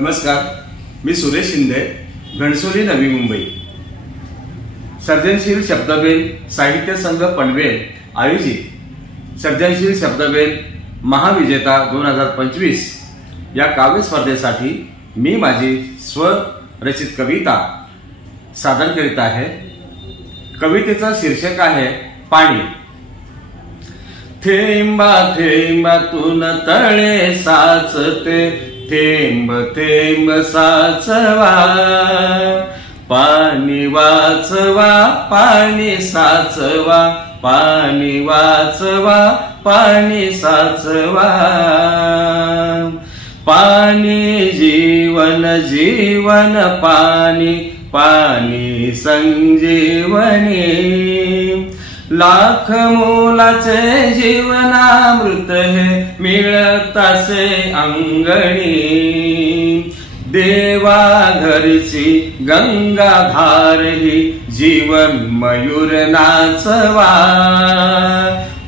नमस्कार, मी सुरेश शिंदे, घणसोली, नवी मुंबई। सर्जनशील शब्दभेद साहित्य संघ पनवेल आयोजित सर्जनशील शब्दभेद महाविजेता 2025 या काव्य स्पर्धेसाठी मी माझी स्वरचित कविता सादर करीत आहे। कवितेचा शीर्षक आहे पाणी। थेंबा थेंबातून तळे साचते, थेंब थेंब साचवा, पाणी वाचवा, पाणी साचवा, पाणी वाचवा, पाणी साचवा। पाणी जीवन, जीवन पाणी, पाणी संजीवनी। लाख मोलाचे जीवनामृत हे मिळतासे अंगणी। देवा घरची गंगाधार ही जीवन मयूर नाचवा।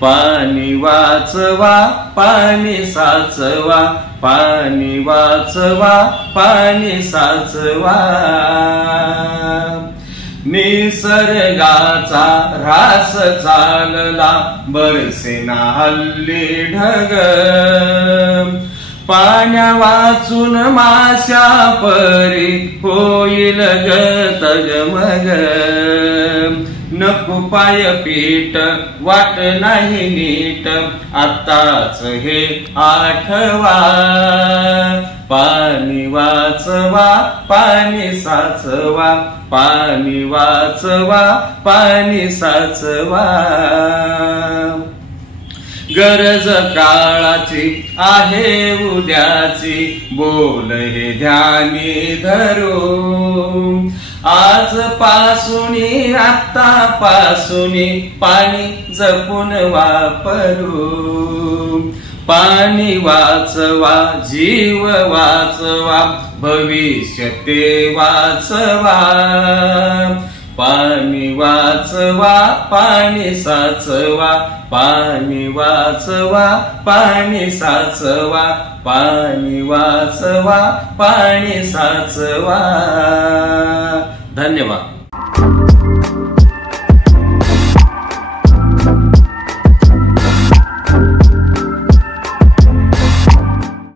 पाणी वाचवा, पाणी साचवा, पाणी वाचवा, पाणी साचवा। निसर्गाचा रास चालला, बरसेना हल्ली ढग। पाण्या वाचून माश्या परी होईल ग तगमग। नको पाय पीठ वाट नाही नीट, आताच हे आठवा। पाणी वाचवा, पाणी साचवा, पाणी वाचवा, पाणी साचवा। गरज काळाची आहे उद्याची, बोल हे ध्यानी धरू। आज पासूनी आत्तापासूनी पाणी जपून वापरू। पाणी वाचवा, जीव वाचवा, भविष्य ते वाचवा। पाणी वाचवा, पाणी साचवा, पाणी वाचवा, पाणी साचवा, पाणी वाचवा, पाणी साचवा। धन्यवाद।